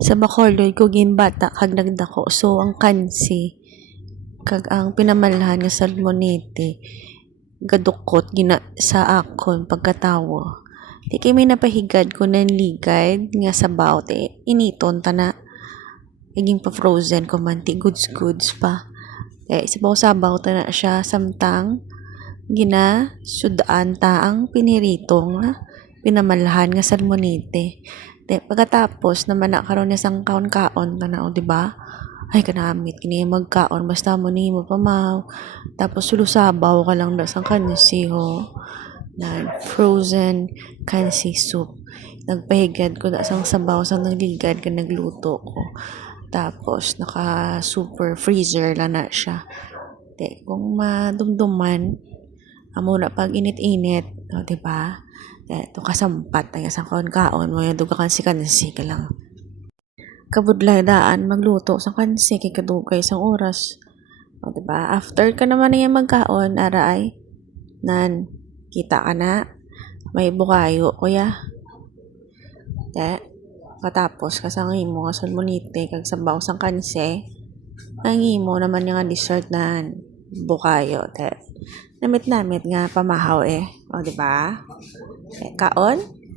Sa Bacolod ko ginbata kag nagdako so ang kansi kag ang pinamalhan nga salmonete gadukot gina sa akon pagkatawo. Di kay may napahigad ko ng ligad nga sabaw te initon ta na naging pa frozen ko man ti goods pa. Sabaw-sabaw ta na siya samtang gina sudaan ta ang piniritong pinamalhan nga salmonete. Pagkatapos naman na karon niya sang kaon-kaon tanaw, di ba? Ay kanamit kini magkaon basta mo ni mo pamaw. Tapos sulusabaw ka lang na sang kansi ho. Na frozen kansi soup. Nagpahigad ko na sang sabaw sang nagligad ka nagluto ko. Tapos naka super freezer lang na siya. Kung madumduman amo na pag init-init, o, di ba? Ito kasampat ay sa kaon-kaon mo yung duga kansi-kansi ka lang. Kabudlay daan magluto sa kansi kay kadugay sang oras. O, di ba? After ka naman niya magkaon, ara ay nan kita ka na may bukayo kuya. Katapos kasang imo nga salmonite kag sabaw sang kansi, ang imo naman yung dessert na bukayo. Namit-namit nga pamahaw O, di ba? Kaon?